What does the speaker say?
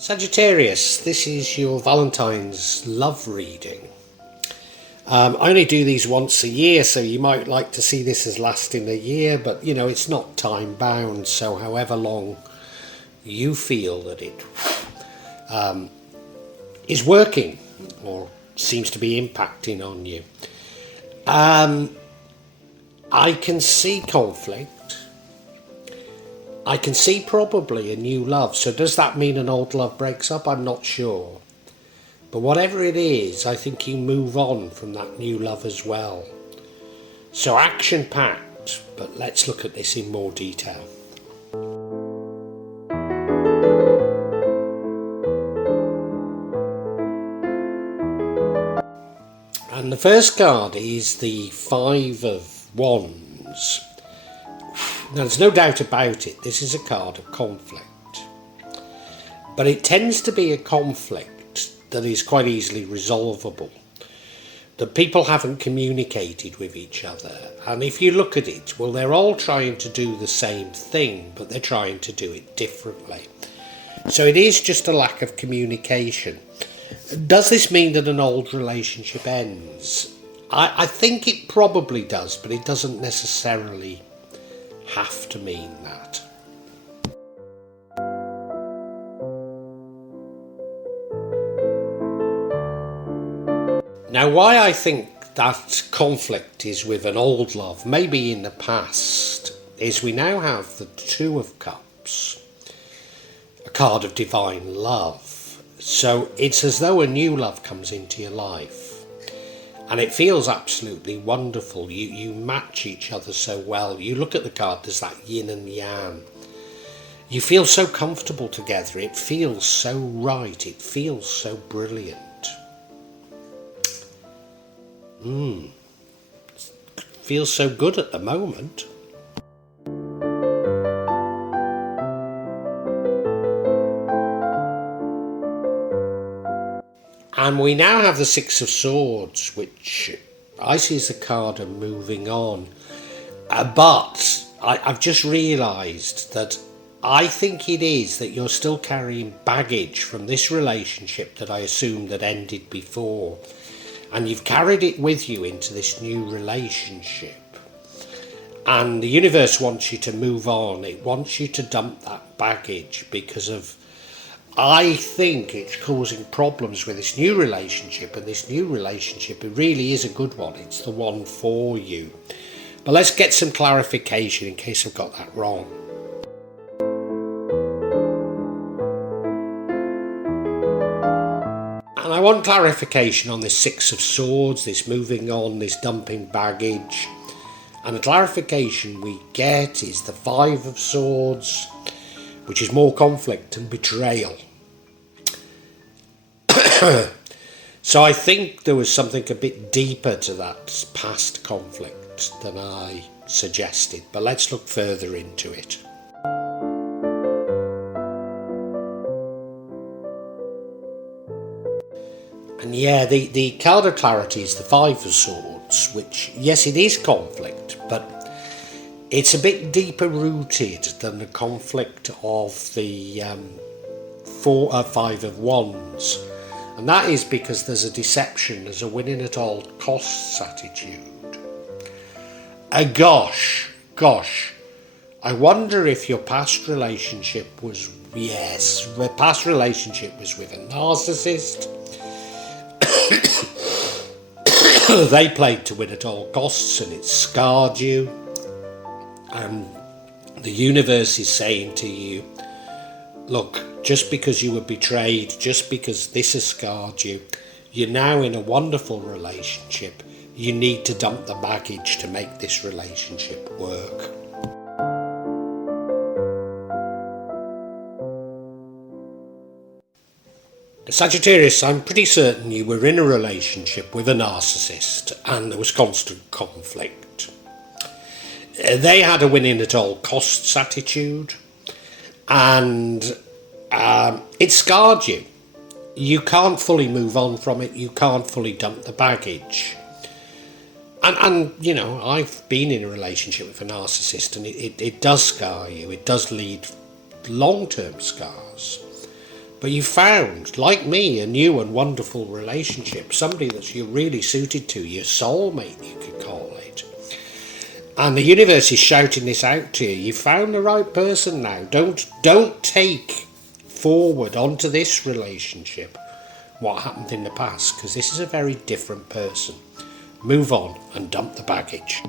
Sagittarius, this is your Valentine's love reading. I only do these once a year, so you might like to see this as lasting a year, but you know, it's not time bound, so however long you feel that it is working or seems to be impacting on you. I can see conflict. I can see probably a new love. So does that mean an old love breaks up? I'm not sure. But whatever it is, I think you move on from that new love as well. So action-packed, but let's look at this in more detail. And the first card is the Five of Wands. Now, there's no doubt about it, this is a card of conflict. But it tends to be a conflict that is quite easily resolvable. That people haven't communicated with each other. And if you look at it, well, they're all trying to do the same thing, but they're trying to do it differently. So it is just a lack of communication. Does this mean that an old relationship ends? I think it probably does, but it doesn't necessarily have to mean that. Now, why I think that conflict is with an old love, maybe in the past, is we now have the Two of Cups, a card of divine love. So it's as though a new love comes into your life. And it feels absolutely wonderful. You match each other so well. You look at the card, there's that yin and yang. You feel so comfortable together. It feels so right. It feels so brilliant. Feels so good at the moment. And we now have the Six of Swords, which I see as a card of moving on. But I've just realised that I think it is that you're still carrying baggage from this relationship that I assumed that ended before. And you've carried it with you into this new relationship. And the universe wants you to move on. It wants you to dump that baggage because of, I think it's causing problems with this new relationship, and this new relationship, it really is a good one. It's the one for you. But let's get some clarification in case I've got that wrong. And I want clarification on this Six of Swords, this moving on, this dumping baggage. And the clarification we get is the Five of Swords, which is more conflict and betrayal. So I think there was something a bit deeper to that past conflict than I suggested, but let's look further into it. And yeah, the card of clarity is the Five of Swords, which, yes, it is conflict, but it's a bit deeper rooted than the conflict of the Five of Wands. And that is because there's a deception, there's a winning at all costs attitude. Gosh, I wonder if your past relationship was, the past relationship was with a narcissist. They played to win at all costs and it scarred you. And the universe is saying to you, look, just because you were betrayed, just because this has scarred you, you're now in a wonderful relationship. You need to dump the baggage to make this relationship work. Sagittarius, I'm pretty certain you were in a relationship with a narcissist and there was constant conflict. They had a winning at all costs attitude, and it scarred you. You can't fully move on from it. You can't fully dump the baggage. And you know, I've been in a relationship with a narcissist, and it does scar you. It does lead long-term scars. But you found, like me, a new and wonderful relationship, somebody that you're really suited to, your soulmate, you could call it. And the universe is shouting this out to you. You found the right person now. Don't take forward onto this relationship what happened in the past, because this is a very different person. Move on and dump the baggage.